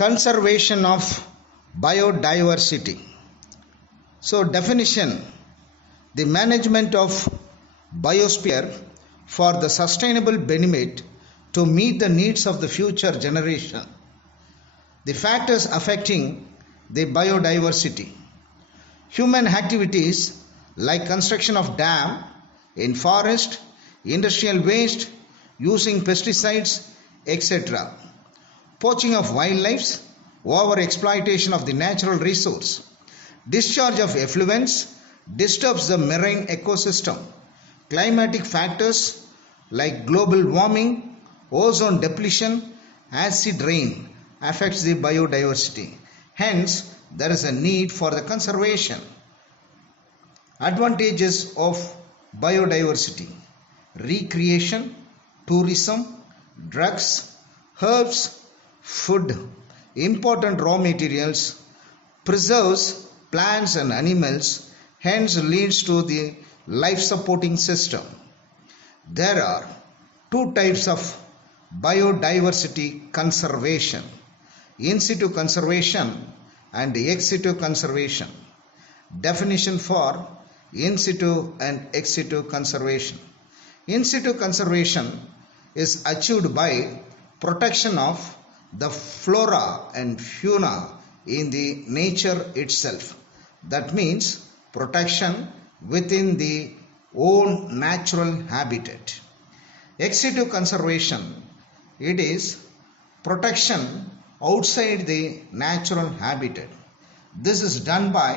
Conservation of biodiversity. So definition: the management of biosphere for the sustainable benefit to meet the needs of the future generation. The factors affecting the biodiversity: human activities like construction of dam in forest, industrial waste, using pesticides, etc. Poaching of wildlife, over exploitation of the natural resource, discharge of effluents disturbs the marine ecosystem. Climatic factors like global warming, ozone depletion, acid rain affects the biodiversity. Hence, there is a need for the conservation. Advantages of biodiversity: recreation, tourism, drugs, herbs, food, important raw materials, preserves plants and animals, hence leads to the life supporting system. There are two types of biodiversity conservation: in situ conservation and ex situ conservation. Definition for in situ and ex situ conservation. In situ conservation is achieved by protection of the flora and fauna in the nature itself. That means protection within the own natural habitat. Ex situ conservation, it is protection outside the natural habitat. This is done by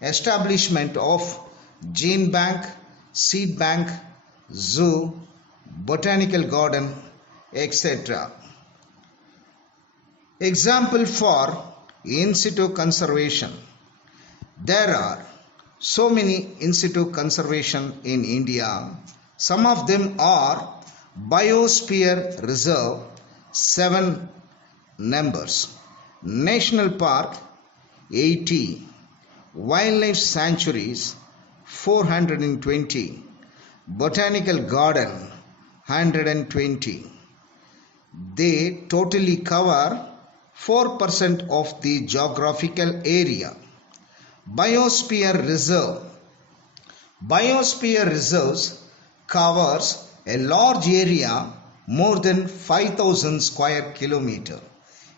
establishment of gene bank, seed bank, zoo, botanical garden, etc. Example for in situ conservation: there are so many in situ conservation in India. Some of them are Biosphere Reserve, 7 numbers, National Park, 80, Wildlife Sanctuaries, 420, Botanical Garden, 120. They totally cover 4% of the geographical area. Biosphere Reserve. Biosphere Reserves covers a large area, more than 5,000 square kilometer.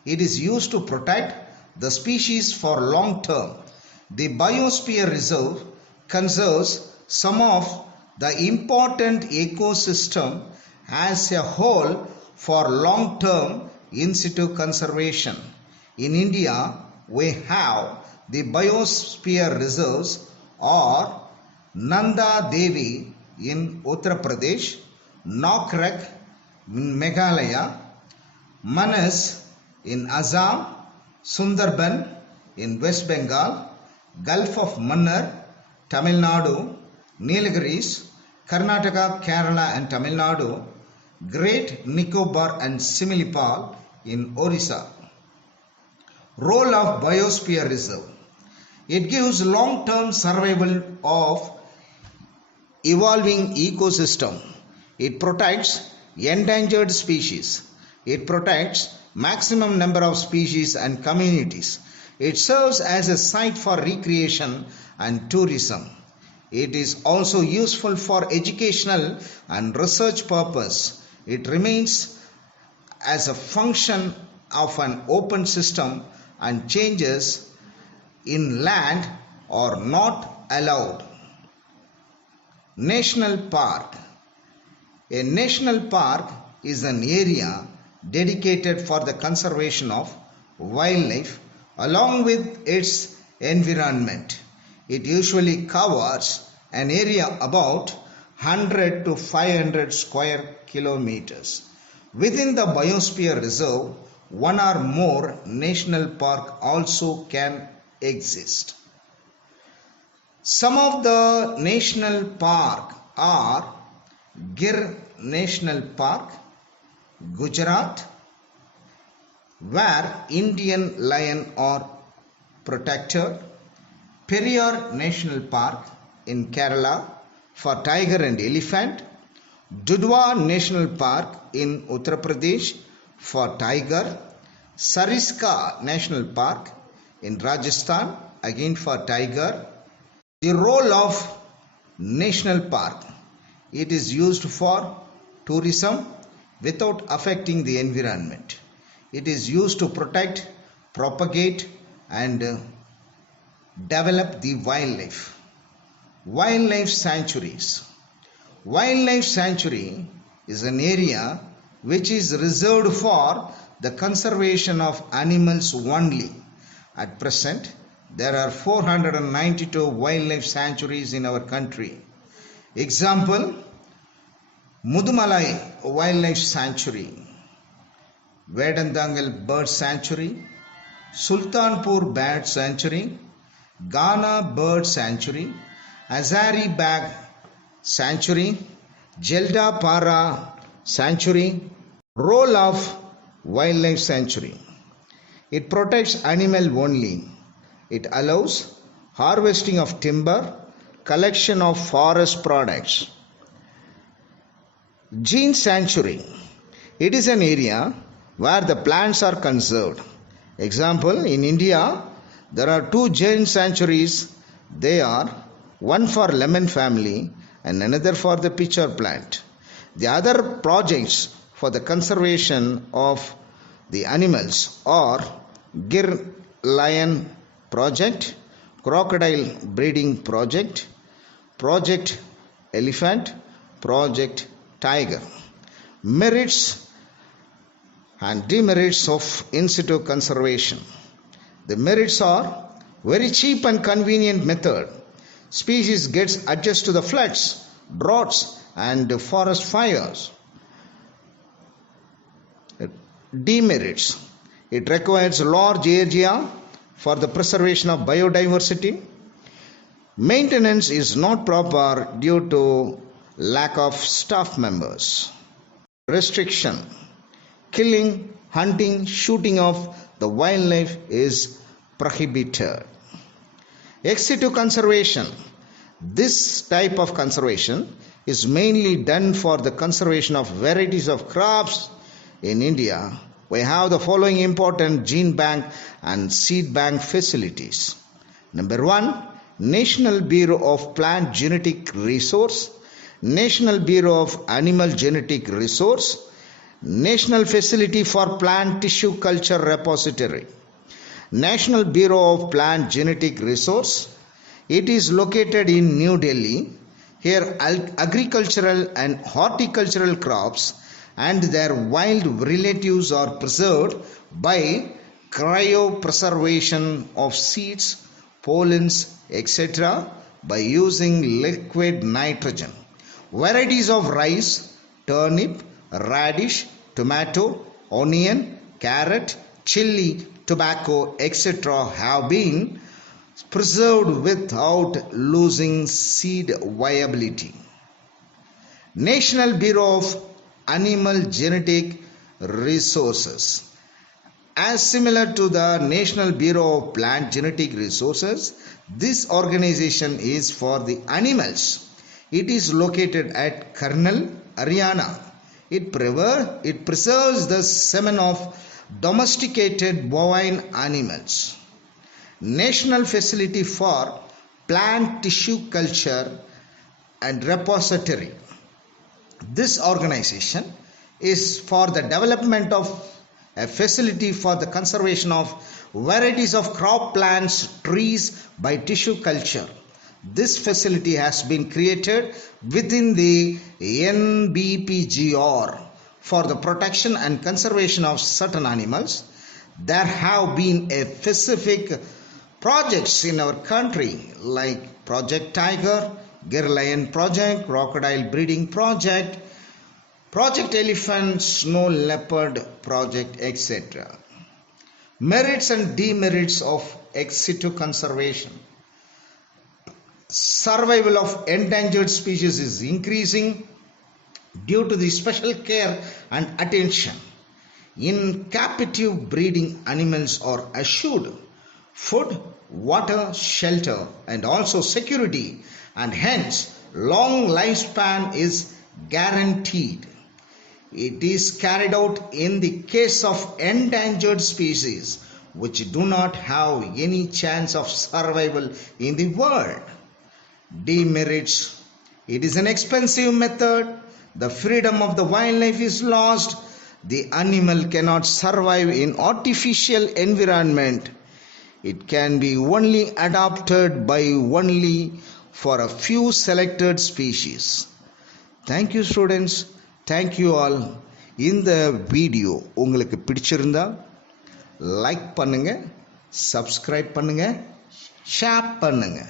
It is used to protect the species for long term. The Biosphere Reserve conserves some of the important ecosystem as a whole for long term in situ conservation. In India, we have the biosphere reserves are Nanda Devi in Uttar Pradesh, Nokrek in Meghalaya, Manas in Assam, Sundarban in West Bengal, Gulf of Mannar, Tamil Nadu, Nilgiris, Karnataka, Kerala and Tamil Nadu, Great Nicobar and Similipal in Orissa. Role of Biosphere Reserve: it gives long-term survival of evolving ecosystem. It protects endangered species. It protects maximum number of species and communities. It serves as a site for recreation and tourism. It is also useful for educational and research purpose. It remains as a function of an open system, and changes in land are not allowed. National Park. A national park is an area dedicated for the conservation of wildlife along with its environment. It usually covers an area about 100 to 500 square kilometers. Within the Biosphere Reserve, one or more national park also can exist. Some of the national park are Gir National Park, Gujarat, where Indian lion are protected; Periyar National Park in Kerala for tiger and elephant; Dudhwa National Park in Uttar Pradesh for tiger; Sariska National Park in Rajasthan, again for tiger. The role of national park. It is used for tourism without affecting the environment. It is used to protect, propagate and develop the wildlife. Wildlife sanctuaries. Wildlife sanctuary is an area which is reserved for the conservation of animals only. At present, there are 492 wildlife sanctuaries in our country. Example, Mudumalai Wildlife Sanctuary, Vedantangal Bird Sanctuary, Sultanpur Bat Sanctuary, Ghana Bird Sanctuary, Azari Bag Sanctuary, Jelda Para Sanctuary. Role of Wildlife Sanctuary. It protects animal only. It allows harvesting of timber, collection of forest products. Gene Sanctuary. It is an area where the plants are conserved. Example, in India, there are two gene sanctuaries. They are one for lemon family and another for the pitcher plant. The other projects for the conservation of the animals are Gir Lion Project, Crocodile Breeding Project, Project Elephant, Project Tiger. Merits and demerits of in situ conservation. The merits are very cheap and convenient method. Species gets adjusted to the floods, droughts and forest fires. Demerits. It requires large area for the preservation of biodiversity. Maintenance is not proper due to lack of staff members. Restriction. Killing, hunting, shooting of the wildlife is prohibited. Ex situ conservation. This type of conservation is mainly done for the conservation of varieties of crops. In India, we have the following important gene bank and seed bank facilities. Number 1, National Bureau of Plant Genetic Resource, National Bureau of Animal Genetic Resource, National Facility for Plant Tissue Culture Repository. National Bureau of Plant Genetic Resource. It is located in New Delhi. Here agricultural and horticultural crops and their wild relatives are preserved by cryopreservation of seeds, pollens, etc. by using liquid nitrogen. Varieties of rice, turnip, radish, tomato, onion, carrot, chili, tobacco, etc. have been preserved without losing seed viability. National Bureau of Animal Genetic Resources. As similar to the National Bureau of Plant Genetic Resources, this organization is for the animals. It is located at Karnal, Haryana. It preserves the semen of domesticated bovine animals. National Facility for Plant Tissue Culture and Repository. This organization is for the development of a facility for the conservation of varieties of crop plants, trees by tissue culture. This facility has been created within the NBPGR for the protection and conservation of certain animals. There have been a specific projects in our country like Project Tiger, Gir Lion Project, Crocodile Breeding Project, Project Elephant, Snow Leopard Project, etc. Merits and demerits of ex situ conservation. Survival of endangered species is increasing due to the special care and attention. In captive breeding, animals are assured food, water, shelter and also security, and hence long lifespan is guaranteed. It is carried out in the case of endangered species which do not have any chance of survival in the world. Demerits: it is an expensive method. The freedom of the wildlife is lost. The animal cannot survive in artificial environment. It can be only adopted by only for a few selected species. Thank you students. Thank you all. இந்த video உங்களுக்கு பிடிச்சிருந்தா like பண்ணுங்க, subscribe பண்ணுங்க, share பண்ணுங்க.